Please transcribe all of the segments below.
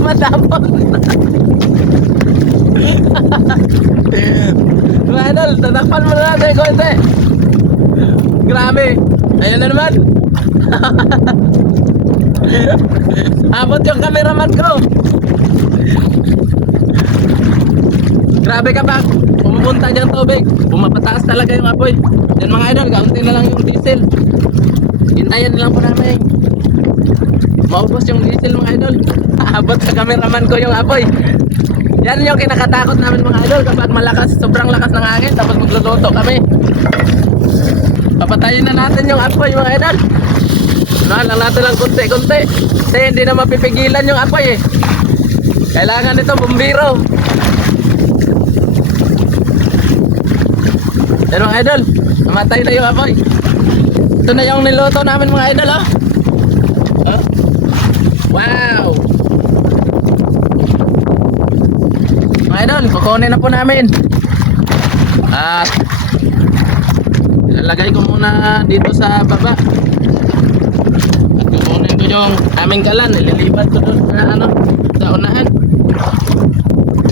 matapon. Mga idol, tatakpan mo na natin konti. Grabe. Ayun na naman. Abot yung cameraman ko. Grabe ka ba? Pumupunta dyan tubig. Pumapataas talaga yung apoy. Yan mga idol, kaunti na lang yung diesel. Hintayin na lang po namin. Maubos yung diesel mga idol. Abot sa cameraman ko yung apoy. Yan yung kinakatakot namin mga idol kapag malakas, sobrang lakas ng hangin tapos magluluto kami. Papatayin na natin yung apoy mga idol. Lang natin lang konti-konti. Kasi hindi na mapipigilan yung apoy eh. Kailangan ito bumbiro. Yan mga idol, namatay na yung apoy. Ito na yung niluto namin mga idol oh. Oh. Wow. Mga idol, kukunin na po namin. At ilalagay ko muna dito sa baba. At kukunin ko yung aming kalan. Ililipat ko doon sa ano, sa unahan.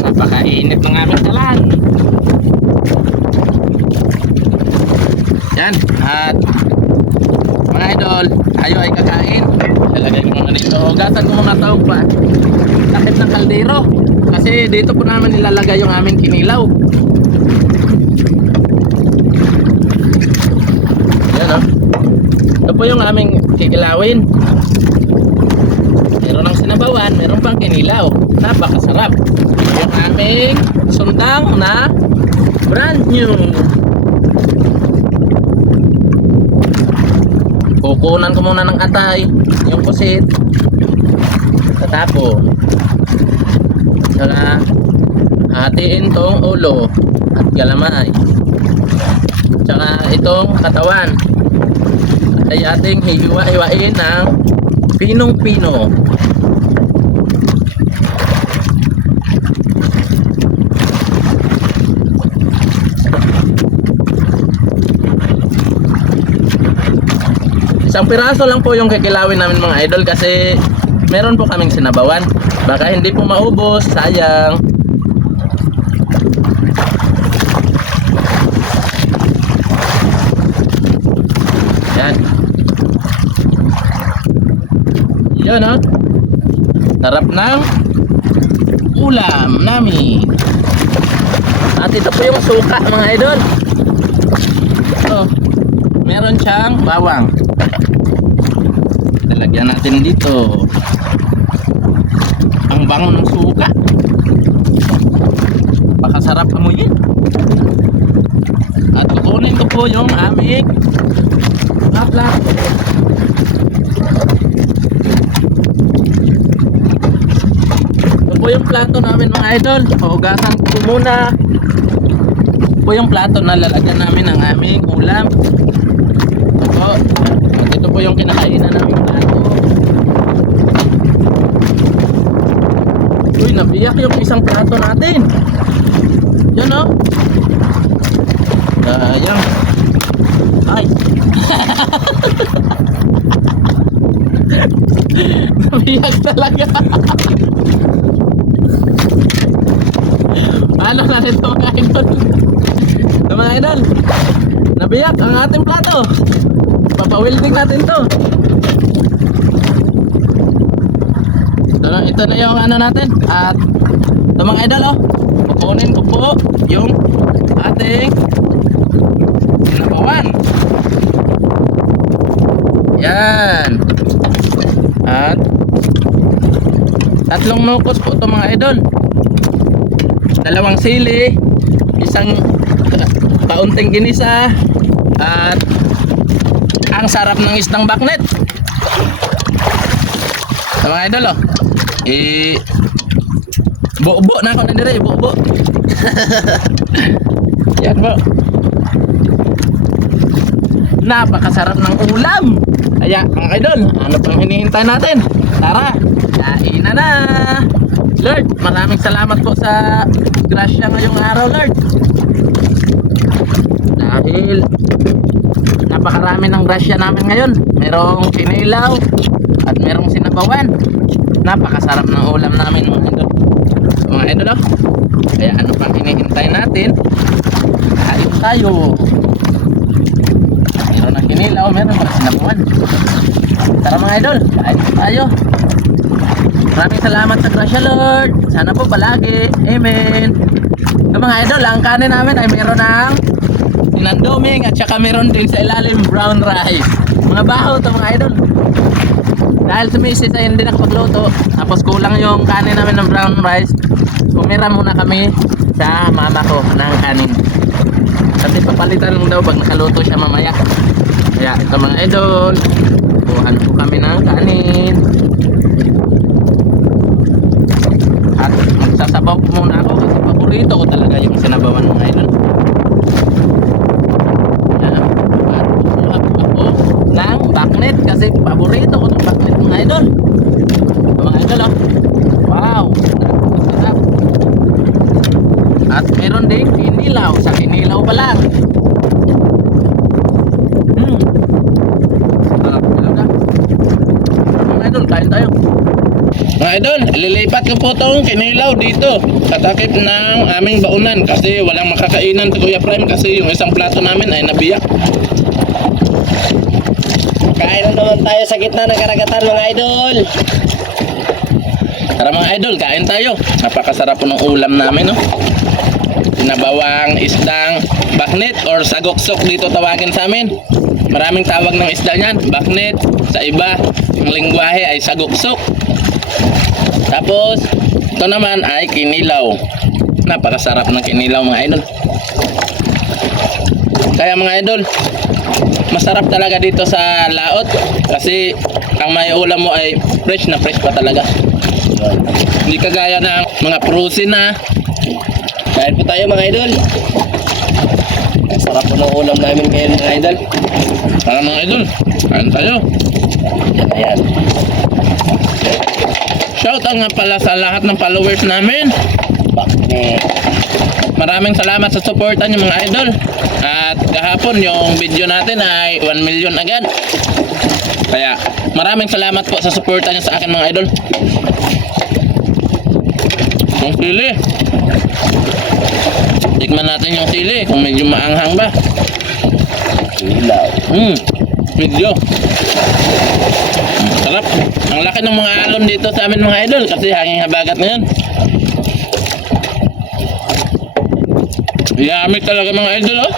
Napakainit ng aming kalan. Yan. At mga idol, tayo ay kakain. Ilalagay ko muna dito. Hugasan ko muna ito pa. Takip ng kaldero. Kasi dito po naman nilalagay yung aming kinilaw. Yan o. Ito po yung aming kikilawin. Meron ng sinabawan, meron pang kinilaw. Napakasarap. Yung aming sundang na brand new. Kukunan ko muna ng atay, yung pusit, tatapo. Saka hatiin tong ulo at galamay. Saka itong katawan ay ating hiwa-hiwain ng pinong-pino. Isang piraso lang po yung kikilawin namin mga idol kasi meron po kaming sinabawan. Baka hindi po maubos, sayang. Yan. Yan o. Sarap ng ulam namin. At ito po yung suka mga idol. Ito. Meron siyang bawang. Lalagyan natin dito. Ang bango ng suka. Pakasarap amoyin. At kukunin ko po yung aming plato. Ito po yung plato namin mga idol. Hugasan ko muna. Ito po yung plato na lalagyan namin ng aming ulam. Ito po yung kinakainan namin plato. Uy, nabiyak yung isang plato natin. Yan o. Sayang. Ay. Nabiyak talaga. Paano na nito mga idol? Ito mga idol, nabiyak ang ating plato. Papawilding natin to. Ito na yung ano natin. At ito mga idol oh, kukunin ko po yung ating sinabawan. Yan. At tatlong mukos po ito mga idol. Dalawang sili, isang kaunting ginisa, at ang sarap ng isdang baknet. Sa mga idol oh, buo-buo na ako na dire, buo-buo. Yan po. Napakasarap ng ulam. Kaya mga idol, ano pang hinihintay natin? Tara, kain na na. Lord, maraming salamat po sa grasya ngayong araw Lord. Dahil napakarami ng grasya namin ngayon. Merong kinilaw at merong sinabawan. Napakasarap ng ulam namin mga idol. So, mga idol oh. Kaya ano pang hinihintay natin? Kain tayo. Meron ng kinilaw, meron mga sinapuan. Tara mga idol, kain tayo. Maraming salamat sa grasya Lord. Sana po palagi. Amen. So mga idol, ang kanin namin ay meron ng sinandoming at saka meron din sa ilalim brown rice. Mga baho to mga idol. Dahil sa misis ay hindi nakapagluto, tapos kulang yung kanin namin ng brown rice, umira muna kami sa mama ko ng kanin. Kasi papalitan lang daw pag nakaluto siya mamaya. Kaya ito mga idol, kuhan po kami ng kanin. At magsasabaw po muna ako kasi paborito ko talaga yung sinabawan mga idol. At kukuha po ako ng baknet kasi paborito ko ng baknet mga idol. Mga idol oh. Wow, napakasarap. At meron din kinilaw, sa kinilaw pa lang. Sarap talaga. Mga idol, kain tayo. Mga idol, ililipat ko po itong kinilaw dito sa takip ng aming baunan kasi walang makakainan si Kuya Prime kasi yung isang plato namin ay nabiyak. Kain na naman tayo sa gitna ng karagatan mga idol. Tara mga idol, kain tayo. Napakasarap po ng ulam namin, no? Pinabawang isdang baknet or sagoksok dito tawagin sa amin. Maraming tawag ng isda niyan, baknet. Sa iba, yung lingwahe ay sagoksok. Tapos, ito naman ay kinilaw. Napakasarap ng kinilaw mga idol. Kaya mga idol, masarap talaga dito sa laot kasi ang may ulam mo ay fresh na fresh pa talaga. Hindi kagaya ng mga frozen na. Kain po tayo mga idol. Ang sarap po ng ulam namin ngayon mga idol. Tara mga idol, kain tayo. Yan, ayan. Shout out nga pala sa lahat ng followers namin. Bakit? Maraming salamat sa suporta niyo mga idol. At kahapon yung video natin ay 1 million agad. Kaya maraming salamat po sa suporta niyo sa akin mga idol. Yung sili. Tikman natin yung sili kung medyo maanghang ba. Ilaw. Medyo. Sarap. Ang laki ng mga alon dito sa amin mga idol kasi hanging habagat na yan. Yummy talaga mga idol oh.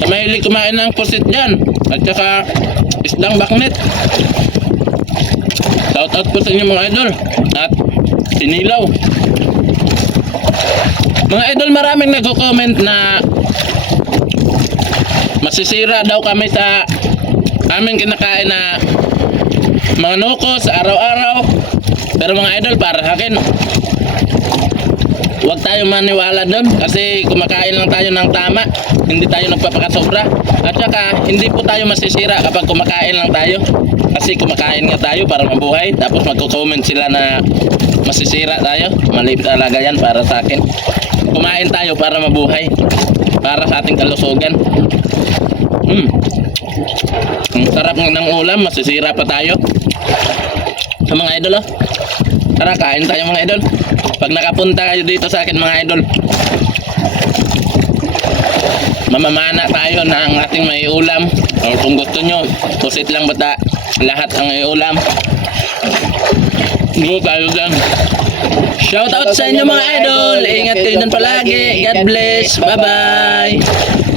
Sa mahilig kumain ng pusit dyan at saka isdang baknet. Shout out po sa inyo mga idol. At sinilaw. Mga idol, maraming nagko-comment na masisira daw kami sa aming kinakain na mga nukos araw-araw. Pero mga idol, para sa akin, huwag tayong maniwala doon kasi kumakain lang tayo ng tama, hindi tayo nagpapakasobra. At saka hindi po tayo masisira kapag kumakain lang tayo kasi kumakain nga tayo para mabuhay. Tapos magko-comment sila na masisira tayo. Mali talaga yan para sa akin. Kumain tayo para mabuhay, para sa ating kalusugan. Ang sarap ng ulam, masisira pa tayo. Sa mga idol oh. Tara, kain tayo mga idol. Pag nakapunta kayo dito sa akin mga idol, mamamana tayo ng ating may ulam. O kung gusto nyo, pusit lang bata lahat ang may ulam. Go tayo dyan. Shout out sa inyo mga idol. Ingat kayo dun palagi. God bless. Bye bye.